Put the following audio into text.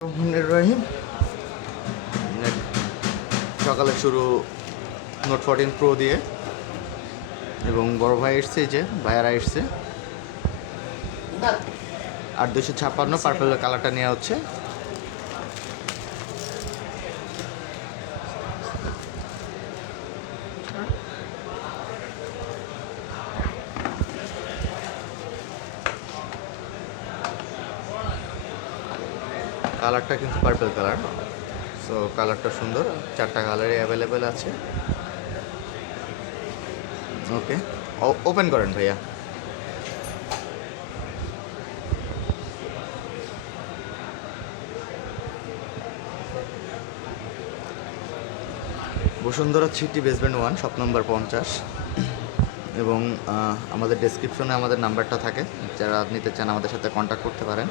রহিম সকালে শুরু note 14 pro দিয়ে এবং বড় ভাই এসছে, এই যে ভাইয়ারা এসছে। 8256 পার্পল কালারটা নেওয়া হচ্ছে। কালারটা কিন্তু পার্পল কালার, সো কালারটা সুন্দর। 4টা কালারে অ্যাভেলেবেল আছে। ওকে, ওপেন করেন ভাইয়া। Bashundhara city basement 1, shop number 50। এবং আমাদের ডেসক্রিপশনে আমাদের নাম্বারটা থাকে, যারা নিতে চান আমাদের সাথে কন্ট্যাক্ট করতে পারেন।